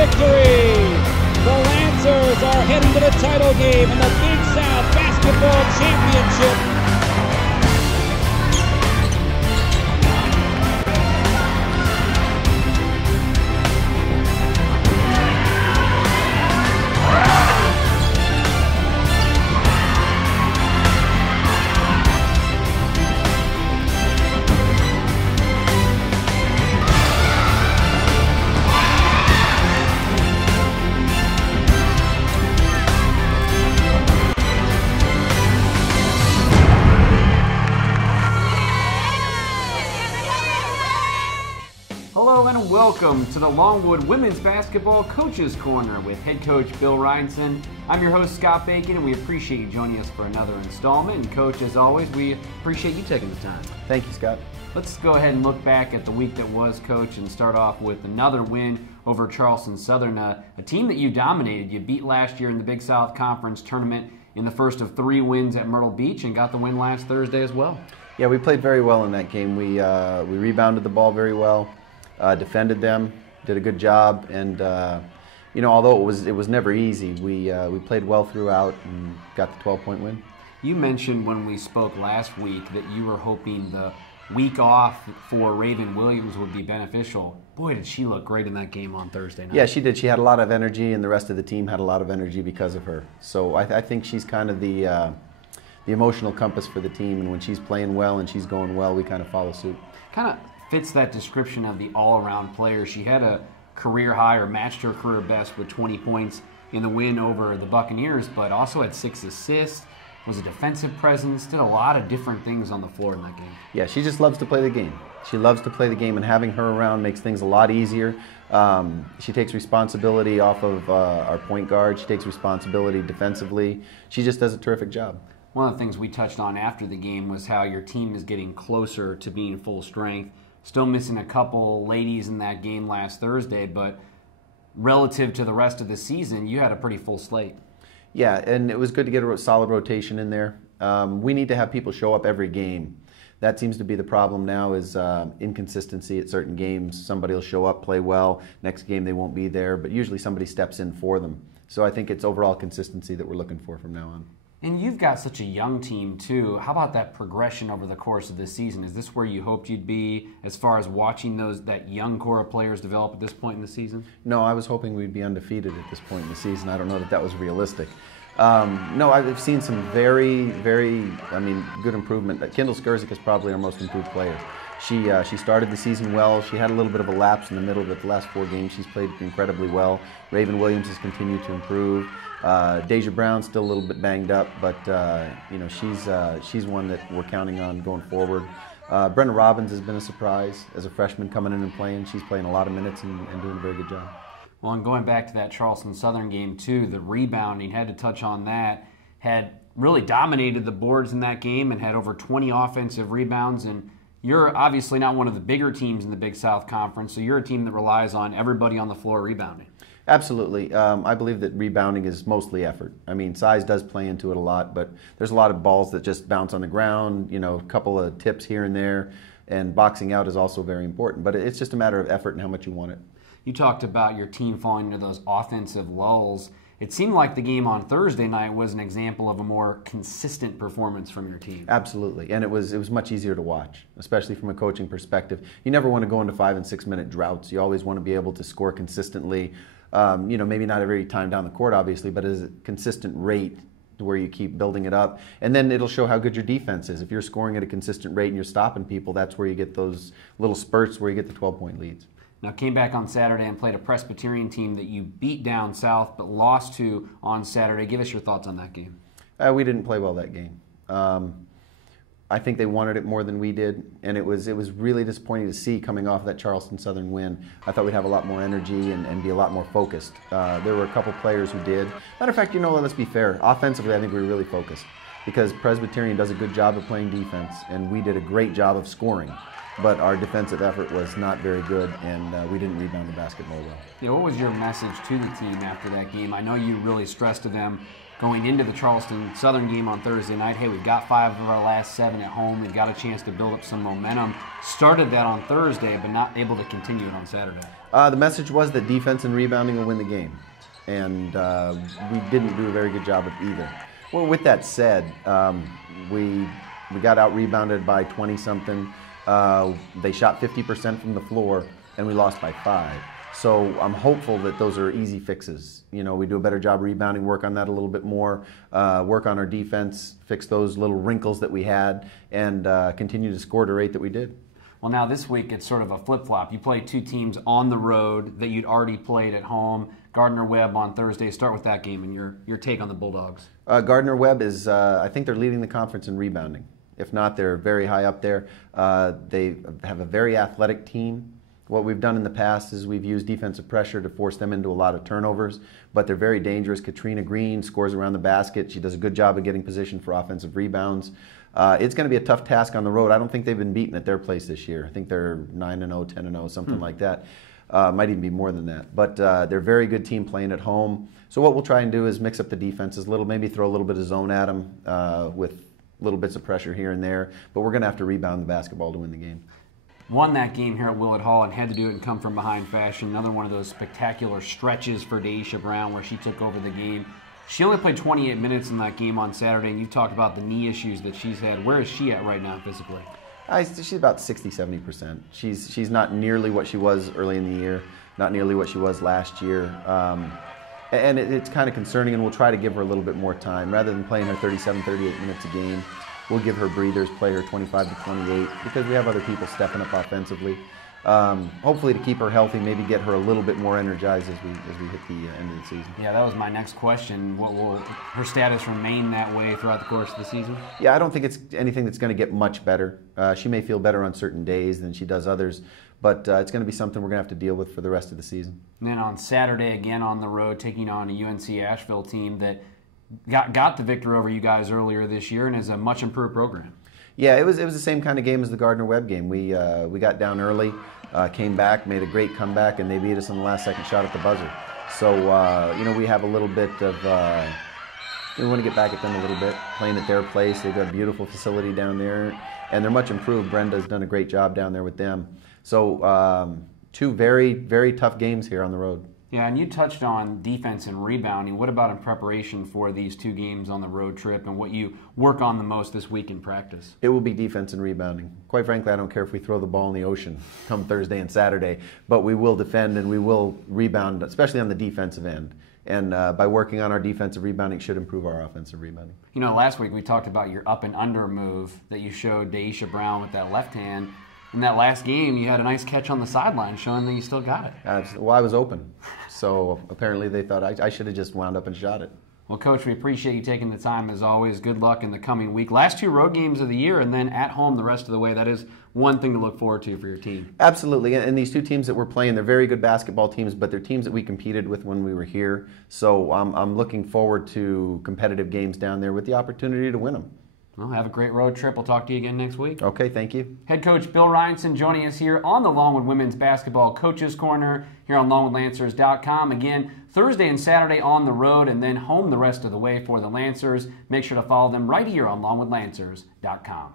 victory. The Lancers are heading to the title game in the Big South Basketball Championship. Hello and welcome to the Longwood Women's Basketball Coaches Corner with Head Coach Bill Reinson. I'm your host, Scott Bacon, and we appreciate you joining us for another installment. And Coach, as always, we appreciate you taking the time. Thank you, Scott. Let's go ahead and look back at the week that was, Coach, and start off with another win over Charleston Southern, a team that you dominated. You beat last year in the Big South Conference tournament in the first of 3 wins at Myrtle Beach and got the win last Thursday as well. Yeah, we played very well in that game. We rebounded the ball very well. Defended them, did a good job, and although it was never easy, we played well throughout and got the 12-point win. You mentioned when we spoke last week that you were hoping the week off for Raven Williams would be beneficial. Boy, did she look great in that game on Thursday night. Yeah, she did. She had a lot of energy, and the rest of the team had a lot of energy because of her. So I think she's kind of the emotional compass for the team, and when she's playing well and she's going well, we kind of follow suit. Kind of fits that description of the all-around player. She had a career high or matched her career best with 20 points in the win over the Buccaneers, but also had 6 assists, was a defensive presence, did a lot of different things on the floor in that game. Yeah, she just loves to play the game. She loves to play the game, and having her around makes things a lot easier. She takes responsibility off of our point guard. She takes responsibility defensively. She just does a terrific job. One of the things we touched on after the game was how your team is getting closer to being full strength. Still missing a couple ladies in that game last Thursday, but relative to the rest of the season, you had a pretty full slate. Yeah, and it was good to get a solid rotation in there. We need to have people show up every game. That seems to be the problem now, is inconsistency at certain games. Somebody will show up, play well. Next game they won't be there, but usually somebody steps in for them. So I think it's overall consistency that we're looking for from now on. And you've got such a young team, too. How about that progression over the course of this season? Is this where you hoped you'd be as far as watching that young core of players develop at this point in the season? No, I was hoping we'd be undefeated at this point in the season. I don't know that was realistic. No, I've seen some very good improvement. Kendall Skurzik is probably our most improved player. She started the season well. She had a little bit of a lapse in the middle, but the last 4 games she's played incredibly well. Raven Williams has continued to improve. Deja Brown's still a little bit banged up, but she's one that we're counting on going forward. Brenda Robbins has been a surprise as a freshman coming in and playing. She's playing a lot of minutes and doing a very good job. Well, and going back to that Charleston Southern game too, the rebounding, had to touch on that, had really dominated the boards in that game and had over 20 offensive rebounds. And you're obviously not one of the bigger teams in the Big South Conference, so you're a team that relies on everybody on the floor rebounding. Absolutely. I believe that rebounding is mostly effort. I mean, size does play into it a lot, but there's a lot of balls that just bounce on the ground, a couple of tips here and there, and boxing out is also very important. But it's just a matter of effort and how much you want it. You talked about your team falling into those offensive lulls. It seemed like the game on Thursday night was an example of a more consistent performance from your team. Absolutely, and it was much easier to watch, especially from a coaching perspective. You never want to go into 5- and 6-minute droughts. You always want to be able to score consistently. Maybe not every time down the court, obviously, but at a consistent rate to where you keep building it up. And then it'll show how good your defense is. If you're scoring at a consistent rate and you're stopping people, that's where you get those little spurts where you get the 12-point leads. Now, came back on Saturday and played a Presbyterian team that you beat down south but lost to on Saturday. Give us your thoughts on that game. We didn't play well that game. I think they wanted it more than we did, and it was really disappointing to see coming off that Charleston Southern win. I thought we'd have a lot more energy and be a lot more focused. There were a couple players who did. Matter of fact, let's be fair. Offensively, I think we were really focused because Presbyterian does a good job of playing defense, and we did a great job of scoring. But our defensive effort was not very good, and we didn't rebound the basketball well. Yeah, what was your message to the team after that game? I know you really stressed to them going into the Charleston Southern game on Thursday night. Hey, we've got 5 of our last 7 at home. We've got a chance to build up some momentum. Started that on Thursday, but not able to continue it on Saturday. The message was that defense and rebounding will win the game, and we didn't do a very good job of either. Well, with that said, we got out-rebounded by 20-something. They shot 50% from the floor, and we lost by 5. So I'm hopeful that those are easy fixes. You know, we do a better job rebounding, work on that a little bit more, work on our defense, fix those little wrinkles that we had, and continue to score at a rate that we did. Well, now this week it's sort of a flip-flop. You play 2 teams on the road that you'd already played at home. Gardner-Webb on Thursday. Start with that game and your take on the Bulldogs. Gardner-Webb is, I think they're leading the conference in rebounding. If not, they're very high up there. They have a very athletic team. What we've done in the past is we've used defensive pressure to force them into a lot of turnovers, but they're very dangerous. Katrina Green scores around the basket. She does a good job of getting position for offensive rebounds. It's going to be a tough task on the road. I don't think they've been beaten at their place this year. I think they're 9-0, 10-0, something like that. Might even be more than that. But they're a very good team playing at home. So what we'll try and do is mix up the defenses a little, maybe throw a little bit of zone at them with little bits of pressure here and there. But we're going to have to rebound the basketball to win the game. Won that game here at Willett Hall and had to do it in come-from-behind fashion. Another one of those spectacular stretches for Daisha Brown where she took over the game. She only played 28 minutes in that game on Saturday, and you talked about the knee issues that she's had. Where is she at right now physically? She's about 60-70%. She's not nearly what she was early in the year, not nearly what she was last year. And it's kind of concerning, and we'll try to give her a little bit more time. Rather than playing her 37, 38 minutes a game, we'll give her breathers, play her 25 to 28, because we have other people stepping up offensively. Hopefully to keep her healthy, maybe get her a little bit more energized as we hit the end of the season. Yeah, that was my next question. Will her status remain that way throughout the course of the season? Yeah, I don't think it's anything that's going to get much better. She may feel better on certain days than she does others, but it's going to be something we're going to have to deal with for the rest of the season. And then on Saturday, again on the road, taking on a UNC-Asheville team that got the victory over you guys earlier this year and is a much improved program. Yeah, it was the same kind of game as the Gardner-Webb game. We got down early, came back, made a great comeback, and they beat us on the last second shot at the buzzer. So you know, we have a little bit of we want to get back at them a little bit, playing at their place. They've got a beautiful facility down there, and they're much improved. Brenda's done a great job down there with them. So 2 very, very tough games here on the road. Yeah, and you touched on defense and rebounding. What about in preparation for these 2 games on the road trip and what you work on the most this week in practice? It will be defense and rebounding. Quite frankly, I don't care if we throw the ball in the ocean come Thursday and Saturday, but we will defend and we will rebound, especially on the defensive end. And by working on our defensive rebounding, should improve our offensive rebounding. You know, last week we talked about your up and under move that you showed Daisha Brown with that left hand. In that last game, you had a nice catch on the sideline showing that you still got it. Well, I was open. So apparently they thought I should have just wound up and shot it. Well, Coach, we appreciate you taking the time as always. Good luck in the coming week. Last 2 road games of the year and then at home the rest of the way. That is one thing to look forward to for your team. Absolutely. And these 2 teams that we're playing, they're very good basketball teams, but they're teams that we competed with when we were here. So I'm looking forward to competitive games down there with the opportunity to win them. Well, have a great road trip. We'll talk to you again next week. Okay, thank you. Head Coach Bill Reinson joining us here on the Longwood Women's Basketball Coaches Corner here on LongwoodLancers.com. Again, Thursday and Saturday on the road and then home the rest of the way for the Lancers. Make sure to follow them right here on LongwoodLancers.com.